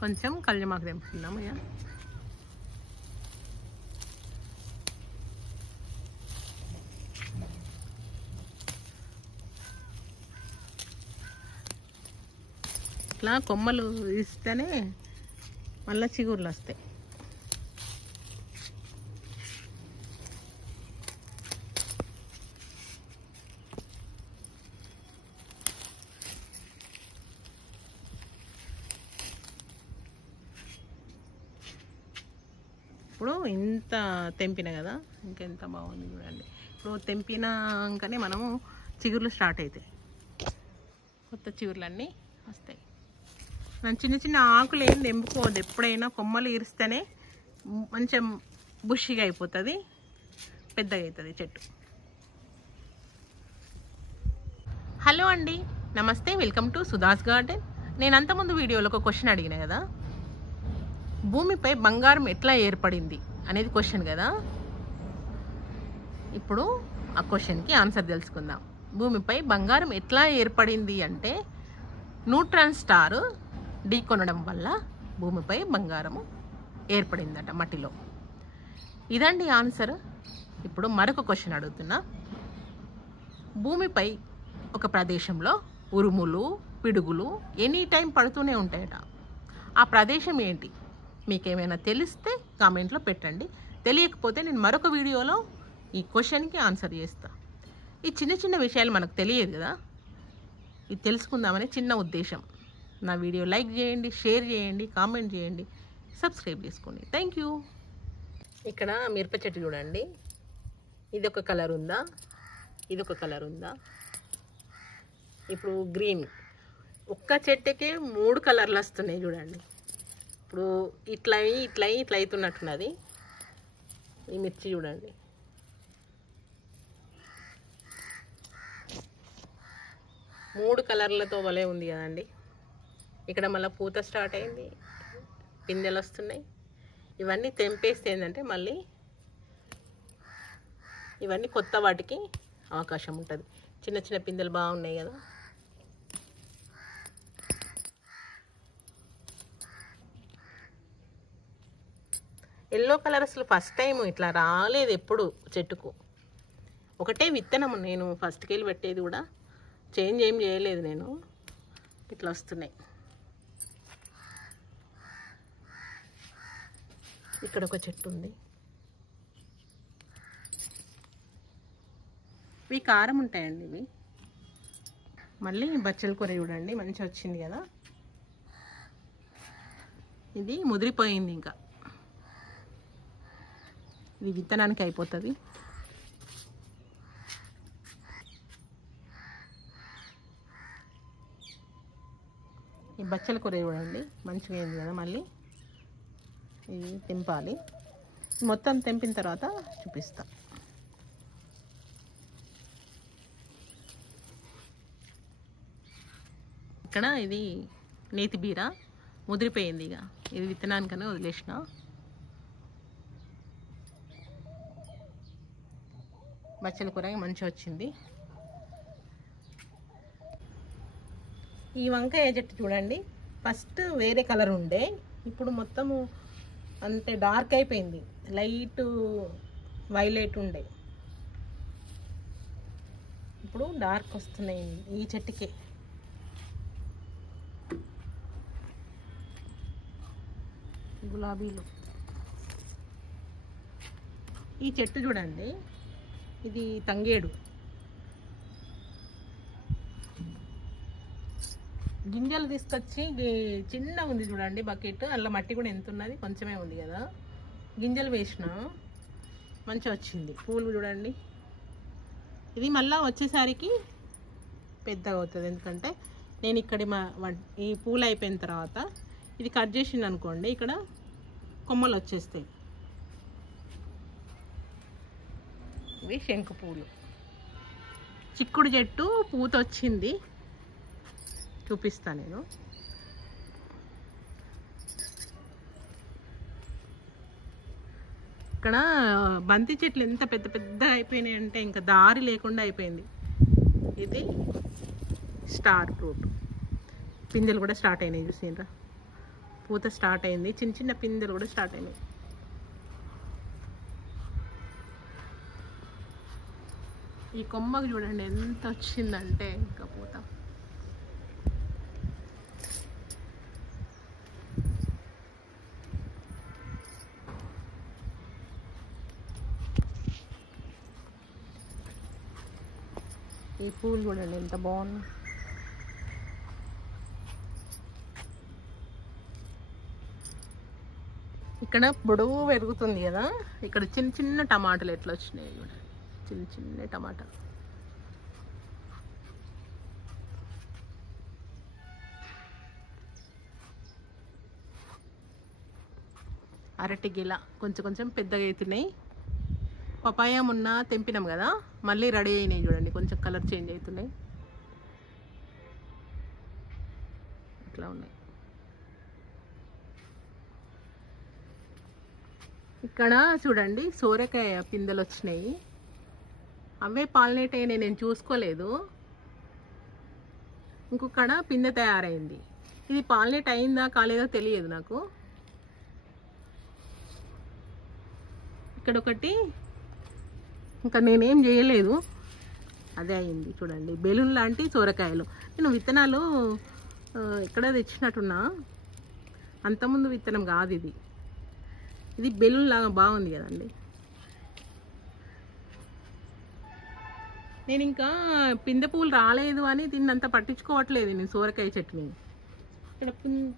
కొంచెం కల్యమాకు తెంపుకుందాము ఇక. ఇట్లా కొమ్మలు ఇస్తేనే మళ్ళీ చిగుర్లు వస్తాయి. ఇప్పుడు ఇంత తెంపిన కదా, ఇంకెంత బాగుంది చూడండి. ఇప్పుడు తెంపినాకనే మనము చిగుర్లు స్టార్ట్ అవుతాయి, కొత్త చిగుర్లన్నీ వస్తాయి. మనం చిన్న చిన్న ఆకులు ఏం తెంపుకోవద్దు. ఎప్పుడైనా కొమ్మలు ఇరిస్తేనే మంచిగా బుషిగా అయిపోతుంది, పెద్దగా అవుతుంది చెట్టు. హలో అండి, నమస్తే, వెల్కమ్ టు సుధాస్ గార్డెన్. నేను అంతకుముందు వీడియోలో ఒక క్వశ్చన్ అడిగిన కదా, భూమిపై బంగారం ఎట్లా ఏర్పడింది అనేది క్వశ్చన్ కదా. ఇప్పుడు ఆ క్వశ్చన్కి ఆన్సర్ తెలుసుకుందాం. భూమిపై బంగారం ఎట్లా ఏర్పడింది అంటే న్యూట్రాన్ స్టార్ ఢీకొనడం వల్ల భూమిపై బంగారము ఏర్పడిందట మట్టిలో. ఇదండి ఆన్సర్. ఇప్పుడు మరొక క్వశ్చన్ అడుగుతున్నా. భూమిపై ఒక ప్రదేశంలో ఉరుములు, పిడుగులు ఎనీ టైం పడుతూనే ఉంటాయట. ఆ ప్రదేశం ఏంటి? మీకేమైనా తెలిస్తే కామెంట్లో పెట్టండి. తెలియకపోతే నేను మరొక వీడియోలో ఈ క్వశ్చన్కి ఆన్సర్ చేస్తా. ఈ చిన్న చిన్న విషయాలు మనకు తెలియదు కదా, ఇది తెలుసుకుందామనే చిన్న ఉద్దేశం. నా వీడియో లైక్ చేయండి, షేర్ చేయండి, కామెంట్ చేయండి, సబ్స్క్రైబ్ చేసుకోండి. Thank you. ఇక్కడ మిరప చెట్టు చూడండి, ఇది ఒక కలర్ ఉందా, ఇది ఒక కలర్ ఉందా. ఇప్పుడు గ్రీన్, ఒక్క చెట్టుకే 3 కలర్లు వస్తున్నాయి చూడండి. ఇప్పుడు ఇట్లా ఇట్లా ఇట్లా అవుతున్నట్టున్నది. ఈ మిర్చి చూడండి, మూడు కలర్లతో భలే ఉంది కదండి. ఇక్కడ మళ్ళీ పూత స్టార్ట్ అయింది, పిందెలు వస్తున్నాయి. ఇవన్నీ తెంపేస్తే ఏంటంటే మళ్ళీ ఇవన్నీ కొత్త వాటికి అవకాశం ఉంటుంది. చిన్న చిన్న పిందెలు బాగున్నాయి కదా. ఎల్లో కలర్ అసలు ఫస్ట్ టైం ఇట్లా రాలేదు ఎప్పుడు చెట్టుకు. ఒకటే విత్తనం నేను ఫస్ట్కి వెళ్ళి పెట్టేది కూడా, చేంజ్ ఏం చేయలేదు నేను. ఇట్లా వస్తున్నాయి. ఇక్కడ ఒక చెట్టు ఉంది, ఇవి కారం ఉంటాయండి ఇవి. మళ్ళీ బచ్చల కూర చూడండి, మంచిగా వచ్చింది కదా. ఇది ముదిరిపోయింది, ఇంకా ఇది విత్తనానికి అయిపోతుంది. ఈ బచ్చల కూర చూడండి, మంచిగా అయింది కదా. మళ్ళీ ఇది తెంపాలి, మొత్తం తెంపిన తర్వాత చూపిస్తా. ఇక్కడ ఇది నేతి బీర ముదిరిపోయింది, ఇక ఇది విత్తనానికనే వదిలేసిన. బచ్చల కూర మంచిగా వచ్చింది. ఈ వంకాయ చెట్టు చూడండి, ఫస్ట్ వేరే కలర్ ఉండే, ఇప్పుడు మొత్తము అంతే డార్క్ అయిపోయింది. లైట్ వైలెట్ ఉండే, ఇప్పుడు డార్క్ వస్తున్నాయి ఈ చెట్టుకి. గులాబీలు. ఈ చెట్టు చూడండి, ఇది తంగేడు. గింజలు తీసుకొచ్చి చిన్నగా ఉంది చూడండి బకెట్, అందులో మట్టి కూడా ఎంత ఉన్నది, కొంచెమే ఉంది కదా. గింజలు వేసిన మంచిగా వచ్చింది. పూలు చూడండి, ఇది మళ్ళీ వచ్చేసరికి పెద్దగా అవుతుంది. ఎందుకంటే నేను ఇక్కడ ఈ పూలు అయిపోయిన తర్వాత ఇది కట్ చేసింది అనుకోండి, ఇక్కడ కొమ్మలు వచ్చేస్తాయి. ఇవి శంకు పూలు. చిక్కుడు చెట్టు పూత వచ్చింది, చూపిస్తాను నేను. ఇక్కడ బంతి చెట్లు ఎంత పెద్ద పెద్దగా అయిపోయినాయి అంటే ఇంకా దారి లేకుండా అయిపోయింది. ఇది స్టార్ ఫ్రూట్, పిందెలు కూడా స్టార్ట్ అయినాయి చూసిండ్రా. పూత స్టార్ట్ అయింది, చిన్న చిన్న పిందెలు కూడా స్టార్ట్ అయినాయి. ఈ కొమ్మకు చూడండి ఎంత వచ్చిందంటే ఇంకా పూత. ఈ పూలు చూడండి ఎంత బాగుంది. ఇక్కడ పొడవు పెరుగుతుంది కదా, ఇక్కడ చిన్న చిన్న టమాటాలు ఎట్లా వచ్చినాయి చూడండి, చిన్న చిన్న టమాటా. అరటి గిల కొంచెం కొంచెం పెద్దగా అవుతున్నాయి. పపాయ మొన్న తెంపినాం కదా, మళ్ళీ రెడీ అయినాయి చూడండి, కొంచెం కలర్ చేంజ్ అవుతున్నాయి. ఇట్లా ఉన్నాయి. ఇక్కడ చూడండి సోరకాయ పిందెలు వచ్చినాయి, అవే పాలినేట్ అయినాయి, నేను చూసుకోలేదు. ఇంకొకడ పిందె తయారైంది, ఇది పాలినేట్ అయిందా కాలేదో తెలియదు నాకు. ఇక్కడ ఒకటి ఇంకా నేనేం చేయలేదు, అదే అయింది చూడండి. బెలూన్ లాంటి సోరకాయలు. నేను విత్తనాలు ఇక్కడ తెచ్చినట్టున్నా, అంతకుముందు విత్తనం కాదు ఇది. ఇది బెలూన్ లాగా బాగుంది కదండి. నేను ఇంకా పిందె పూలు రాలేదు అని దీన్ని అంత పట్టించుకోవట్లేదు నేను సోరకాయ చెట్టుని. ఇక్కడ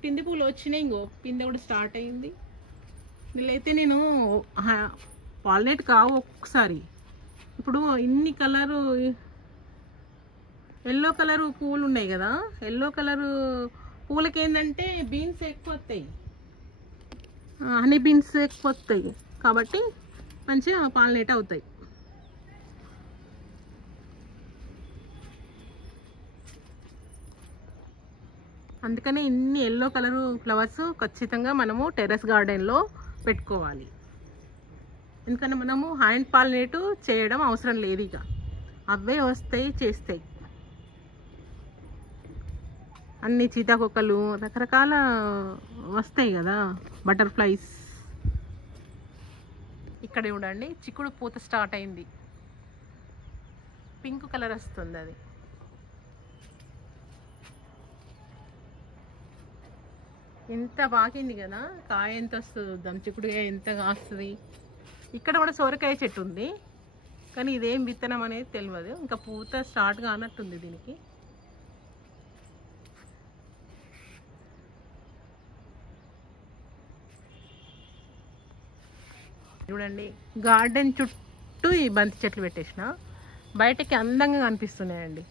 పిందె పూలు వచ్చినాయి, ఇంకో పిందె కూడా స్టార్ట్ అయింది. వీళ్ళైతే నేను పాలినేట్ కావు ఒక్కసారి. ఇప్పుడు ఇన్ని కలరు ఎల్లో కలరు పూలు ఉన్నాయి కదా, ఎల్లో కలరు పూలకి ఏంటంటే బీన్స్ ఎక్కువ వస్తాయి, హనీ బీన్స్ ఎక్కువ వస్తాయి, కాబట్టి మంచిగా పాలినేట్ అవుతాయి. అందుకనే ఇన్ని ఎల్లో కలరు ఫ్లవర్స్ ఖచ్చితంగా మనము టెర్రస్ గార్డెన్లో పెట్టుకోవాలి. ఎందుకంటే మనము హ్యాండ్ పాలినేట్ చేయడం అవసరం లేదు, ఇక అవే వస్తాయి చేస్తాయి. అన్ని చీతాకొక్కలు రకరకాల వస్తాయి కదా, బటర్ఫ్లైస్. ఇక్కడ చూడండి చిక్కుడు పూత స్టార్ట్ అయింది, పింక్ కలర్ వస్తుంది. అది ఎంత పాకింది కదా, కాయ ఎంత వస్తుంది దాని, చిక్కుడుగా ఎంత కాస్తుంది. ఇక్కడ కూడా సోరకాయ చెట్టు ఉంది, కానీ ఇదేం విత్తనం అనేది తెలియదు, ఇంకా పూత స్టార్ట్ కానట్టుంది దీనికి. చూడండి గార్డెన్ చుట్టూ ఈ బంతి చెట్లు పెట్టేసిన, బయటకి అందంగా కనిపిస్తున్నాయండి.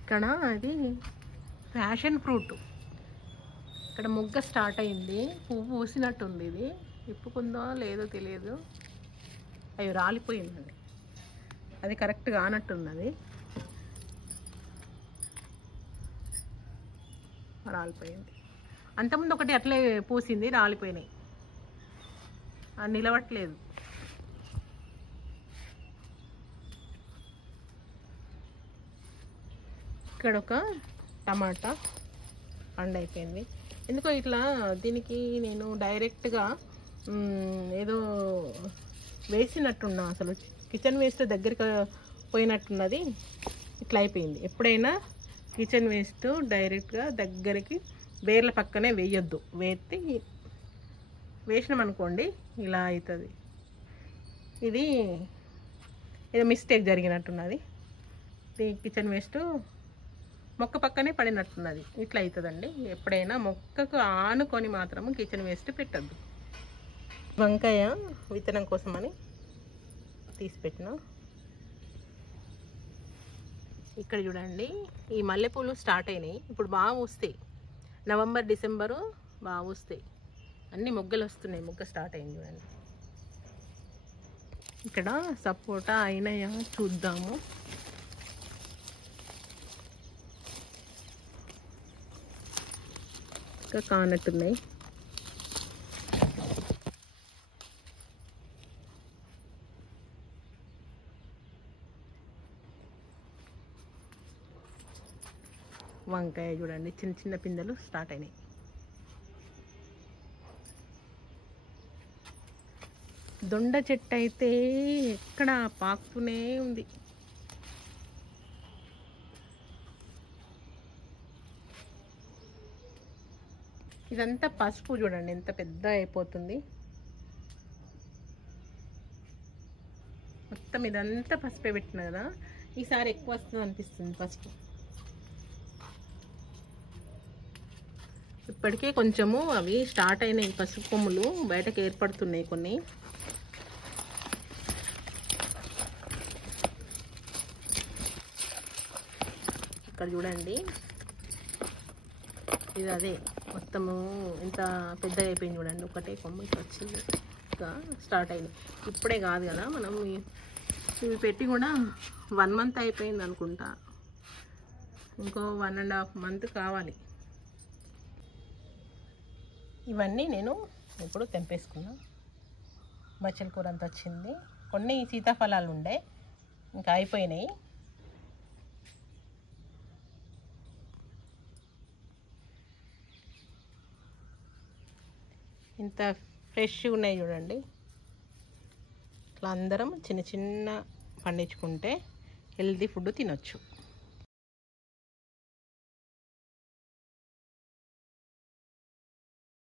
ఇక్కడ అది ప్యాషన్ ఫ్రూట్, ఇక్కడ మొగ్గ స్టార్ట్ అయింది, పువ్వు పూసినట్టుంది. ఇది ఇప్పుకుందో లేదో తెలియదు, అవి రాలిపోయిందండి, అది కరెక్ట్ కానట్టున్నది, రాలిపోయింది. అంతకుముందు ఒకటి అట్లే పూసింది, రాలిపోయినాయి, అది నిలవట్లేదు. ఇక్కడ ఒక టమాటా పండు అయిపోయింది. ఎందుకో ఇట్లా దీనికి నేను డైరెక్ట్గా ఏదో వేసినట్టున్నా, అసలు కిచెన్ వేస్ట్ దగ్గరికి పోయినట్టున్నది, ఇట్లా అయిపోయింది. ఎప్పుడైనా కిచెన్ వేస్ట్ డైరెక్ట్గా దగ్గరికి వేర్ల పక్కనే వేయొద్దు, వేసినామనుకోండి ఇలా అవుతుంది. ఇది ఏదో మిస్టేక్ జరిగినట్టున్నది, కిచెన్ వేస్ట్ మొక్క పక్కనే పడినట్టున్నది, ఇట్లా అవుతుందండి. ఎప్పుడైనా మొక్కకు ఆనుకొని మాత్రము కిచెన్ వేస్ట్ పెట్టద్దు. వంకాయ విత్తనం కోసమని తీసిపెట్టిన. ఇక్కడ చూడండి ఈ మల్లెపూలు స్టార్ట్ అయినాయి, ఇప్పుడు బాగా వస్తాయి. నవంబర్ డిసెంబరు బాగా వస్తాయి, అన్ని మొగ్గలు వస్తున్నాయి, మొగ్గ స్టార్ట్ అయింది చూడండి. ఇక్కడ సపోటా అయినాయా చూద్దాము. ఇంకా కానట్టున్నాయి. వంకాయ చూడండి, చిన్న చిన్న పిందెలు స్టార్ట్ అయినాయి. దొండ చెట్టు అయితే ఎక్కడ పాకుతూనే ఉంది. ఇదంతా పసుపు చూడండి ఎంత పెద్ద అయిపోతుంది. మొత్తం ఇదంతా పసుపే పెట్టిన కదా, ఈసారి ఎక్కువ వస్తుంది అనిపిస్తుంది పసుపు. ఇప్పటికే కొంచెము అవి స్టార్ట్ అయినాయి, పసుపు కొమ్ములు బయటకు ఏర్పడుతున్నాయి కొన్ని. ఇక్కడ చూడండి, ఇది అదే మొత్తము ఇంత పెద్దగా అయిపోయింది చూడండి. ఒకటే కొమ్మ ఇట్లా వచ్చింది, ఇంకా స్టార్ట్ అయింది. ఇప్పుడే కాదు కదా, మనం ఇవి పెట్టి కూడా 1 మంత్ అయిపోయింది అనుకుంటా. ఇంకో 1.5 మంత్ కావాలి. ఇవన్నీ నేను ఇప్పుడు తెంపేసుకున్నా. బచ్చల కూర అంత వచ్చింది. కొన్ని సీతాఫలాలు ఉండే ఇంకా అయిపోయినాయి. ఇంత ఫ్రెష్గా ఉన్నాయి చూడండి. ఇట్లా అందరం చిన్న చిన్న పండించుకుంటే హెల్తీ ఫుడ్ తినొచ్చు.